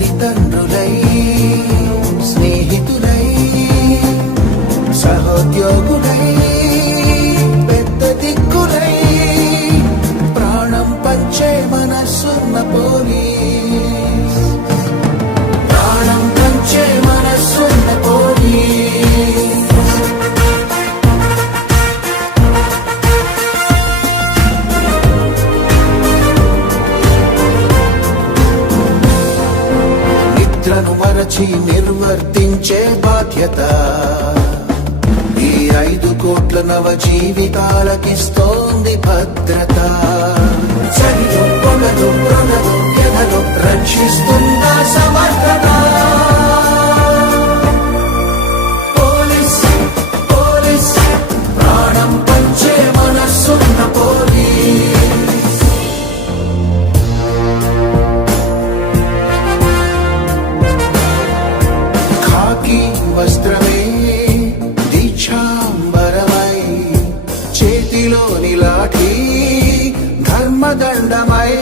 తల్లిదండ్రులై స్నేహితులై సహోద్యోగులై పెద్ద దిక్కులై ప్రాణం పంచే మనసున్న పోలీస్, ప్రాణం పంచే మనసున్న పోలీస్. నిద్రను మరచి నిర్వర్తించే బాధ్యత ఈ 5 కోట్ల నవ జీవితాలకిస్తోంది భద్రత. చలిలో పొగలు ప్రొగలు ఎదలు రక్షిస్తున్న సమర్థత. పోలీస్ పోలీస్ ప్రాణం పంచే మనసున్న పోలీస్. ఖాకీ వస్త్రమే దీక్షాంబరమై చేతిలోని లాఠీ ధర్మదండమై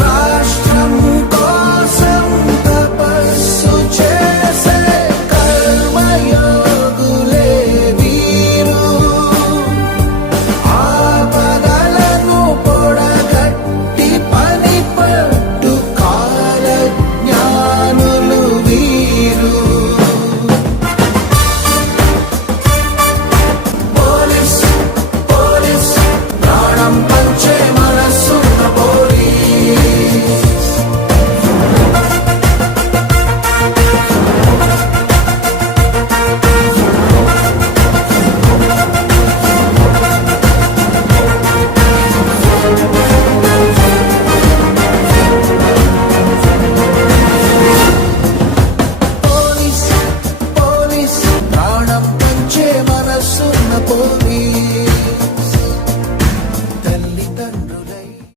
రాష్ట్రం కోసం తపస్సు చేసే కర్మయోగులే వీరు. ఆపదలను పొడగట్టి పని పట్టు కాల జ్ఞానులు వీరు. పోలీస్ పోలీస్ ప్రాణం పంచే మనసున్న పోలీస్. పోలీస్ పోలీస్ ప్రాణం పంచే మనసున్న పోలీస్.